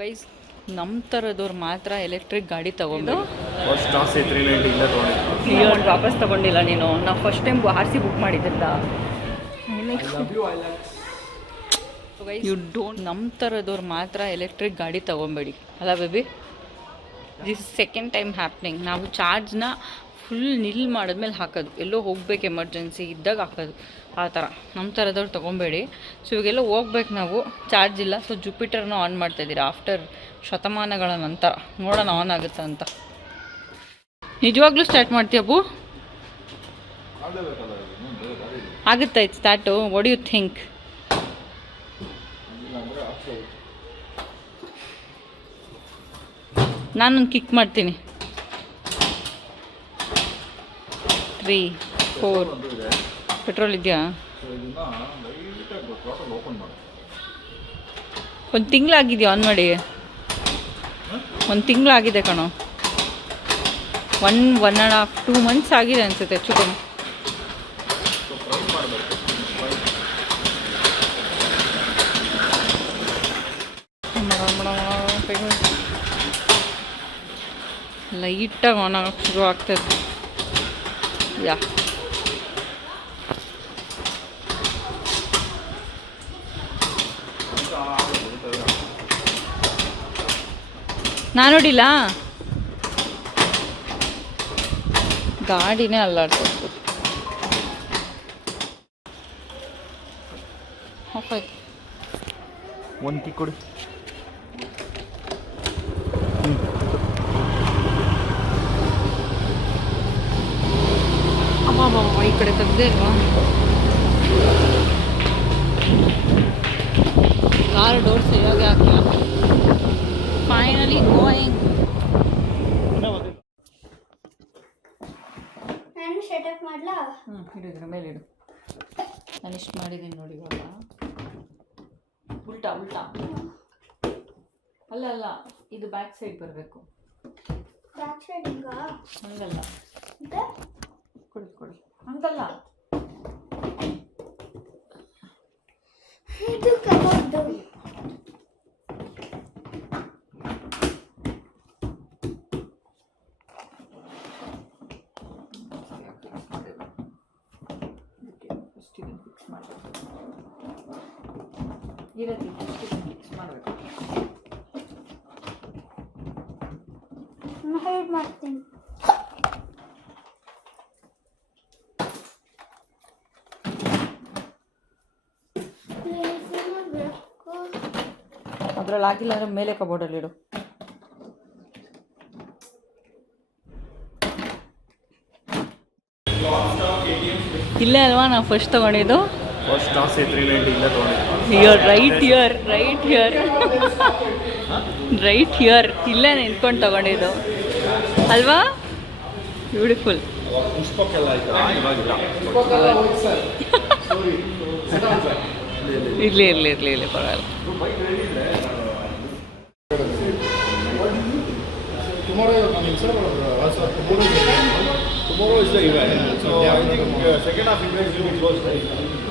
Guys ನಮ್ಮ ಥರದವ್ರು ಮಾತ್ರ ಎಲೆಕ್ಟ್ರಿಕ್ ಗಾಡಿ ತೊಗೊಂಡು ಫಸ್ಟ್ ಕ್ಲಾಸ್ A390 ಇಲ್ಲ ತೊಗೊಂಡಿದ್ದು. ಇವಾಗ ವಾಪಸ್ ತೊಗೊಂಡಿಲ್ಲ ನೀನು. ನಾವು ಫಸ್ಟ್ ಟೈಮ್ RC ಬುಕ್ ಮಾಡಿದ್ದಿಲ್ಲ. ಯು ಡೋಂಟ್ ನಮ್ಮ ಥರದವ್ರು ಮಾತ್ರ ಎಲೆಕ್ಟ್ರಿಕ್ ಗಾಡಿ ತೊಗೊಬೇಡಿ ಅಲ್ಲ baby. This second time happening. ನಾವು ಚಾರ್ಜ್ನ ಫುಲ್ ನಿಲ್ ಮಾಡಿದ್ಮೇಲೆ ಹಾಕೋದು, ಎಲ್ಲೋ ಹೋಗ್ಬೇಕು ಎಮರ್ಜೆನ್ಸಿ ಇದ್ದಾಗ ಹಾಕೋದು, ಆ ಥರ ನಮ್ಮ ಥರದವ್ರು ತೊಗೊಬೇಡಿ. ಸೊ ಇವಾಗೆಲ್ಲ ಹೋಗ್ಬೇಕು ನಾವು, ಚಾರ್ಜ್ ಇಲ್ಲ. ಸೊ ಜುಪಿಟರ್ನ ಆನ್ ಮಾಡ್ತಾಯಿದ್ದೀರಾ ಆಫ್ಟರ್ ಶತಮಾನಗಳ ನಂತರ. ನೋಡೋಣ ಆನ್ ಆಗುತ್ತೆ ಅಂತ. ನಿಜವಾಗ್ಲೂ ಸ್ಟಾರ್ಟ್ ಮಾಡ್ತೀಯಬ್ಬು? ಆಗುತ್ತಾ ಇದು ಸ್ಟಾರ್ಟು? What you think? ನಾನೊಂದು ಕಿಕ್ ಮಾಡ್ತೀನಿ. 3, 4 ಪೆಟ್ರೋಲ್ ಇದೆಯಾ? ಒಂದು ತಿಂಗಳಾಗಿದೆಯಾ ಆನ್ ಮಾಡಿ? ಒಂದು ತಿಂಗಳಾಗಿದೆ ಕಣೋ. 1.5 2 months ಆಗಿದೆ ಅನಿಸುತ್ತೆ ಹೆಚ್ಚು ಕಮ್ಮಿ. ಲೈಟಾಗಿ ಆನ್ ಆಗೋಕ್ಕೆ ಶುರು ಆಗ್ತದೆ. ಯಾ ನಾನು ನೋಡಿಲ್ಲ, ಗಾಡಿನೇ ಅಲ್ಲಾಡ್ತದೆ. ಆಫ್ ಆಯ್ತು. ಒಂದು ಕಿಕ್ ಕೊಡಿ. ಅಮ್ಮ ಈ ಕಡೆ ತೆಗ್ದೇ ಇಲ್ವಾ? ಕಾರ್ ಡೋರ್ ಸರಿಯಾಗಿ ಹಾಕಿಲ್ಲ. Finally going. ನಾನು ಶಟಪ್ ಮಾಡ್ಲಾ? ಹಿಡಿದ್ರೆ ಮೇಲೆ ಇಡು. ನಾನು ಇಷ್ಟು ಮಾಡಿದ್ದೀನಿ ನೋಡಿ. ಇವಾಗ ಉಲ್ಟಾ ಉಲ್ಟಾ ಅಲ್ಲ ಅಲ್ಲ, ಇದು ಬ್ಯಾಕ್ ಸೈಡ್ ಬರಬೇಕು. ಬ್ಯಾಕ್ ಸೈಡ್ ಹಿಂಗ ಹಂಗಲ್ಲ, ಮತ್ತೆ ಕೊಡಿ ಕೊಡಿ ಹಂಗಲ್ಲ. ಇದು ಕಬಾರ್ದು. ಫಿಕ್ಸ್ ಮಾಡಬೇಕು. ಇರಲಿ, ಫಿಕ್ಸ್ ಮಾಡಬೇಕು. ನಾನು ಹೈಡ್ ಮಾಡ್ತೀನಿ. ಅದ್ರಲ್ಲಿ ಆಗಿಲ್ಲ ಅಂದರೆ ಮೇಲೆ ಕಬೋರ್ಡಲ್ಲಿ ಇಡು. ಇಲ್ಲೇ ಅಲ್ವಾ ನಾವು ಫಸ್ಟ್ ತೊಗೊಂಡಿದ್ದು? ಫಸ್ಟ್ ಕ್ಲಾಸ್ A390 ಇಲ್ಲ ತೊಗೊಂಡಿದ್ದು. Here right here right here right here ಇಲ್ಲೇ ನಿಂತ್ಕೊಂಡು ತೊಗೊಂಡಿದ್ದು ಅಲ್ವಾ? ಬ್ಯೂಟಿಫುಲ್. ಪುಷ್ಪಕ್ಕೆಲ್ಲ ಆಯ್ತಾ? ಇವಾಗಿಲ್ಲ. ಇರಲಿ ಇರಲಿ ಇರಲಿ ಇರಲಿ ಪರವಾಗಿಲ್ಲ. Tomorrow is the event. So I think second half event will be closed, right?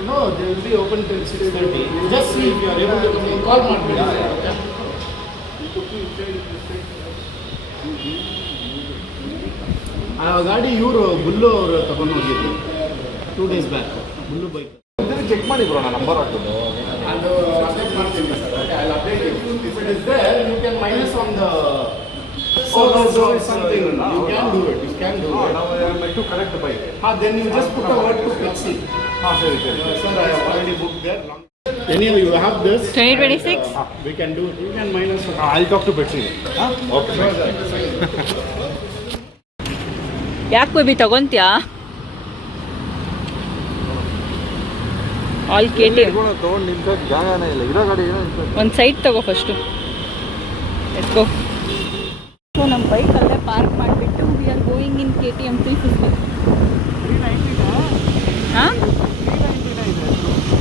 No, they will be open till 6:30. Just see if you are able to call me. ಆ ಗಾಡಿ ಇವರು ಬುಲ್ಲು ಅವರು ತಗೊಂಡು ಹೋಗಿದ್ರು 2 days ಬ್ಯಾಕ್. ಬುಲ್ಲು bike check ಮಾಡಿ bro, ನಾನು number ಹಾಕೋದು. ಅದು ಅಪ್ಡೇಟ್ ಮಾಡ್ತೀನಿ sir. Okay, I update it. If it is there you can minus on the something. You can do it. You can do it. Now I am to correct the bike. Then you just put a word to Pepsi. ಸರಿ. Sir, I have already booked there. Anyway, you have this. 2026? We can do it. You can minus. I'll talk to Betsy. Okay. ಯಾಕೆ baby ತಗೊಂತೀಯಾ? All KTM ತೊಗೊಂಡು ನಿಂತಕ್ಕೆ ಜಾಗನೇ ಇಲ್ಲ. ಇರೋ ಗಾಡಿ ಒಂದು side ತಗೋ first. Let's go. So ನಮ್ಮ ಬೈಕಲ್ಲೇ ಪಾರ್ಕ್ ಮಾಡಿಬಿಟ್ಟು we are going in KTM 350. 390 ಹಾಂ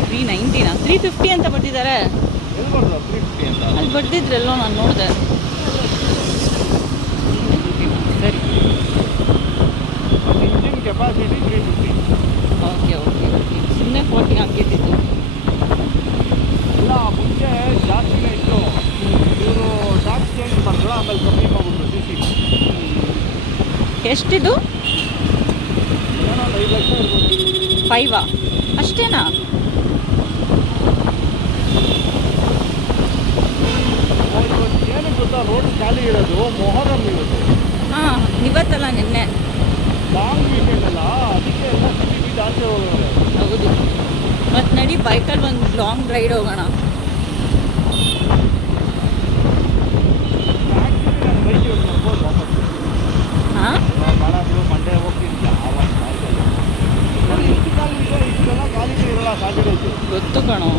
390ನಾ 350 ಅಂತ ಬರ್ತಿದ್ದಾರೆ. ಅಲ್ಲಿ ಬರ್ತಿದ್ರಲ್ಲೋ ನಾನು ನೋಡಿದೆ. ಸರಿ, engine capacity 350. Okay okay okay. ಸುಮ್ಮನೆ 40 ಹಾಕಿದ್ದು. ಇಲ್ಲ, ಮುಂಚೆ ಜಾಸ್ತಿನೇ ಇತ್ತು. ಇವರು ಎಷ್ಟಿದು? 5 ಅಷ್ಟೇನಾ? ಏನಕ್ಕೆ ಗೊತ್ತಾ, ರೋಡ್ ಖಾಲಿ ಇರೋದು ಮೊಹರಂ ಇವತ್ತು, ಹಾಂ, ಇವತ್ತಲ್ಲ ನಿನ್ನೆ. ಲಾಂಗ್ ವೀಕೆಂಡ್ ಅಲ್ಲ, ಅದಕ್ಕೆ ಎಲ್ಲ ಸಿಟಿ ಬೀಟ್ ಆಚೆ ಹೋಗೋದು. ಹೌದು. ಮತ್ತು ನಡಿ ಬೈಕಲ್ಲಿ ಒಂದು ಲಾಂಗ್ ರೈಡ್ ಹೋಗೋಣ. ಆ್ಯಕ್ಚುಲಿ ನಾನು ಬೈಕ್ ಇವತ್ತು ಮಾಡ್ಬೋದು ವಾಪಸ್. ಹಾಂ, ಬಾಳಾಪುರ ಮಂಡ್ಯ ಹೋಗ್ತೀನಿ, ಆವಾಗ ಇಷ್ಟು ಖಾಲಿ ಇದೆ, ಇಷ್ಟೆಲ್ಲ ಖಾಲಿನೇ ಇರಲ್ಲ ಸಾಧ್ಯತೆ. ಗೊತ್ತು ಕಣೋ.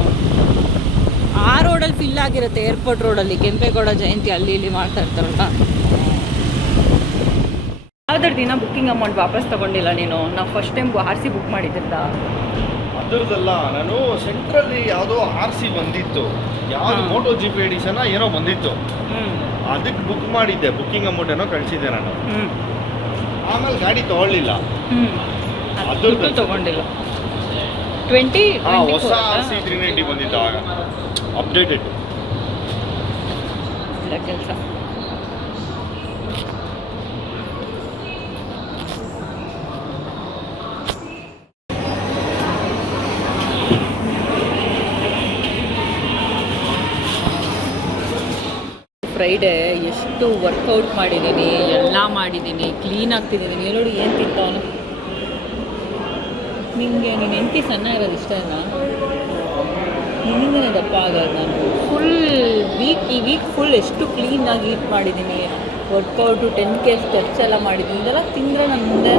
ಆ ರೋಡಲ್ಲಿ ಫಿಲ್ ಆಗಿರುತ್ತೆ, ಏರ್ಪೋರ್ಟ್ ರೋಡಲ್ಲಿ ಕೆಂಪೇಗೌಡ ಜಯಂತಿ ಅಲ್ಲಿ ಇಲ್ಲಿ ಮಾಡ್ತಾ ಇರ್ತಾರಲ್ಲ. ಯಾವ್ದಾರ ದಿನ ಬುಕ್ಕಿಂಗ್ ಅಮೌಂಟ್ ವಾಪಸ್ ತಗೊಂಡಿಲ್ಲ ನೀನು? ನಾವು ಫಸ್ಟ್ ಟೈಮ್ RC ಬುಕ್ ಮಾಡಿದ್ದಿಲ್ಲ. ಅದರದ್ದಲ್ಲ, ನಾನು ಸೆಂಟ್ರಲ್ಲಿ ಯಾವುದೋ RC ಬಂದಿತ್ತು, ಯಾವುದು ಹಾ. ಮೋಟೋ GP ಎಡಿಷನ್ ಏನೋ ಬಂದಿತ್ತು, ಹ್ಞೂ ಅದಕ್ಕೆ ಬುಕ್ ಮಾಡಿದ್ದೆ, ಬುಕ್ಕಿಂಗ್ ಅಮೌಂಟ್ ಏನೋ ಕಳಿಸಿದ್ದೆ ನಾನು. ಹ್ಞೂ ಆಮೇಲೆ ಗಾಡಿ ತಗೊಳ್ಳಿಲ್ಲ. ಹ್ಞೂ ಅದ್ರದ್ದು ದುಡ್ಡು ತಗೊಂಡಿಲ್ಲ. 20 ಹೊಸ RC 390 ಬಂದಿತ್ತು ಆಗ, ಅಪ್ಡೇಟೆಡ್. ಇಲ್ಲ ಕೆಲಸ. ಫ್ರೈಡೇ ಎಷ್ಟು ವರ್ಕೌಟ್ ಮಾಡಿದ್ದೀನಿ, ಎಲ್ಲ ಮಾಡಿದ್ದೀನಿ, ಕ್ಲೀನ್ ಆಗ್ತಿದ್ದೀನಿ. ನೋಡಿ ಏನು ತಿಂತವನು. ನಿಮಗೆ ನೀನು ಹೆಂಡತಿ ಸಣ್ಣ ಇರೋದು ಇಷ್ಟನಾ? ನಿನ್ನಿಂದನೇ ದಪ್ಪ ಆಗೋದು ನಾನು. ಫುಲ್ ಈ ವೀಕ್ ಫುಲ್ ಎಷ್ಟು ಕ್ಲೀನಾಗಿ ಈಟ್ ಮಾಡಿದ್ದೀನಿ, ವರ್ಕೌಟು 10K ಸ್ಟೆಪ್ಸ್ ಎಲ್ಲ ಮಾಡಿದ್ದೀನಿ. ಇದೆಲ್ಲ ತಿಂದರೆ ನನ್ನ ಮುಂದೆ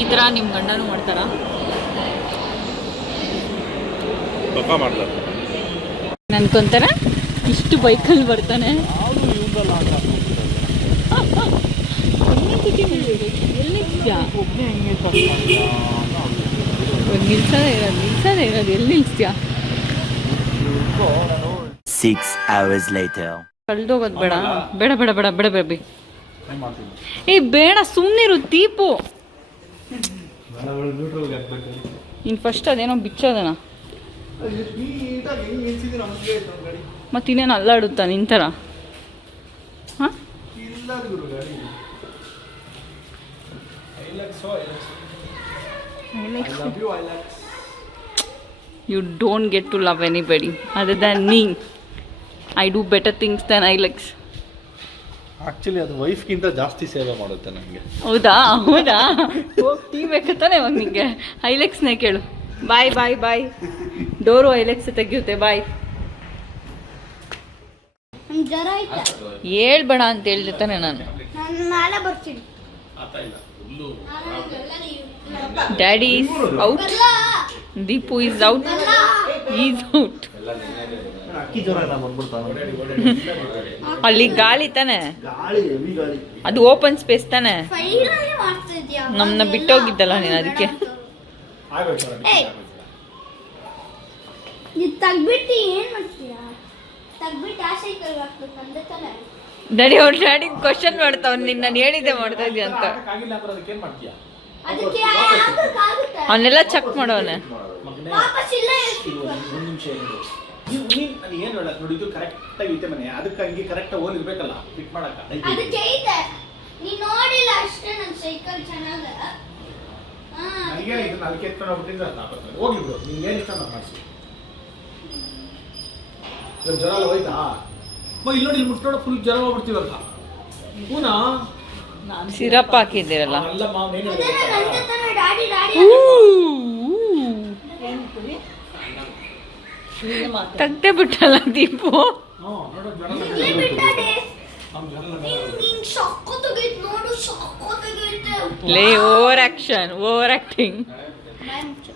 ಈ ಥರ ನಿಮ್ಮ ಗಂಡನೂ ಮಾಡ್ತಾರಾ? ಮಾಡ್ತಾರೆ. ನನ್ಕೊಂತಾರ ಇಷ್ಟು ಬೈಕಲ್ಲಿ ಬರ್ತಾನೆ. ಯಾವುದು ಇವ್ದಲ್ಲ ಅಂತ ಎಲ್ಲಿ ಒಬ್ಬನೇ ಹೆಂಗೆ ನಿಲ್ಸದೇ ಇರೋದು ಎಲ್ಲಿ ನಿಲ್ಸ್ತೀಯ? 6 hours later. ಕಳ್ದೋಗೋದು ಬೇಡ ಬೇಡ ಬೇಡ ಬೇಡ ಬೇಡ ಬೇಬಿ. ಏ ಬೇಡ, ಸುಮ್ಮನಿರು ದೀಪು. ಇನ್ನು ಫಸ್ಟ್ ಅದೇನೋ ಬಿಚ್ಚೋದನ, ಮತ್ತಿನ್ನೇನು ಅಲ್ಲಾಡುತ್ತಾ ನಿಂತರ? ಹಾಂ, you don't get to love anybody other than me. I do better things than Ilex. Actually ಅದು ವೈಫ್ಗಿಂತ ಜಾಸ್ತಿ ಸೇವೆ ಮಾಡುತ್ತೆ ನನಗೆ. ಹೌದಾ? ಹೌದಾ? ಟೀ ಬೇಕತ್ತಾನೆ ಇವಾಗ ನಿಂಗೆ? ಐಲೆಕ್ಸ್ನೇ ಕೇಳು. ಬಾಯ್ ಬಾಯ್ ಬಾಯ್. ಡೋರು ಐಲೆಕ್ಸ್ ತೆಗಿಯುತ್ತೆ. ಬಾಯ್. ನಮ್ಗೆ ಜ್ವರ ಆಯ್ತಾ? ಹೇಳ್ಬೇಡ ಅಂತ ಹೇಳಿದೆ ತಾನೆ ನಾನು. ನಾನು ನಾಳೆ ಬರ್ತೀನಿ. Daddy is out, Deepu is out, is out. ಅಕ್ಕಿ ಜ್ವರ ಎಲ್ಲ ಬಂದ್ಬಿಡ್ತಾನೆ. ಅಲ್ಲಿ ಗಾಳಿ ತಾನೆ, ಅದು ಓಪನ್ ಸ್ಪೇಸ್ ತಾನೆ. ಫೈನಲಿ ಮಾಡ್ತಾ ಇದ್ಯಾ? ನಮ್ಮನ್ನ ಬಿಟ್ಟೋಗಿದ್ದಲ್ಲ ನೀನು, ಅದಕ್ಕೆ. ಏಯ್, ಇದು ತೆಗ್ಬಿಟ್ಟು ಏನು ಮಾಡ್ತೀಯಾ? ತೆಗ್ಬಿಟ್ಟು ಆ ಸೈಕಲ್ ಹಾಕ್ಬೇಕು ಅಂದೆ ತಾನೆ. ಡ್ಯಾಡಿ ಅವ್ರ ಡ್ಯಾಡಿ ಕ್ವಶನ್ ಮಾಡ್ತಾವ್, ನಾನು ಹೇಳಿದ್ದೆ ಮಾಡ್ತಾ ಇದೀಯ ಅಂತ. ಅದಕ್ಕೆ ಹಾಕಕ್ಕಾಗುತ್ತಾ? ಅವನ್ನೆಲ್ಲ ಚೆಕ್ ಮಾಡೋನೆ. ವಾಪಸ್ ಇಲ್ಲ ಹೇಳ್ತಿದ್ವ? ಏನು ಹೇಳಕ್ ನೋಡಿ, ಇದು ಕರೆಕ್ಟ್ ಆಗಿ ಐತೆ ಮನೆ, ಅದಕ್ಕೆ ಹಂಗೆ ಕರೆಕ್ಟ್ ಹೋಲ್ ಇರ್ಬೇಕಲ್ಲ ಫಿಟ್ ಮಾಡಕ್ಕ. ಅದಕ್ಕೆ ಐತೆ, ನೀ ನೋಡಿಲ್ಲ ಅಷ್ಟೇ. ನನ್ನ ಸೈಕಲ್ ಚೆನ್ನಾಗ ನನಗೆ ಇದನ್ನ ಅದಕ್ಕೆ ಎತ್ಕೊಂಡು ಹೋಗ್ಬಿಟ್ಟಿದ್ರೆ ಅದು ನಾಪತ್ತೆ ಹೋಗಿ ಬಿಡು. ನಿಂಗೆ ಏನು ಇಷ್ಟ ನಾನು ಮಾಡಿಸಿ. ಇವಾಗ ಜ್ವರ ಎಲ್ಲ ಹೋಯ್ತಾ? ಇಲ್ಲಿ ನೋಡಿ, ಇಲ್ಲಿ ಮುಟ್ಟ ಫುಲ್ ಜ್ವರ ಹೋಗ್ಬಿಡ್ತೀವಲ್ಲ. ಹೂನಾ? ಸಿರಪ್ ಹಾಕಿದ್ದೀರಲ್ಲ. ಎಲ್ಲ ಮಾವು ಏನು ಡ್ಯಾಡಿ ಡ್ಯಾಡಿ ತೆಗ್ದೇ ಬಿಟ್ಟಲ್ಲ ದೀಪು. ನೀನ್ ಸಕ್ಕತ್ತಾಗೈತೆ ನೋಡು, ಸಕ್ಕತ್ತಾಗೈತೆ. ಲೇ, ಓವರ್ ಆಕ್ಷನ್, ಓವರ್ ಆಕ್ಟಿಂಗ್. ಬಾಯ್ ಮುಚ್ಚು.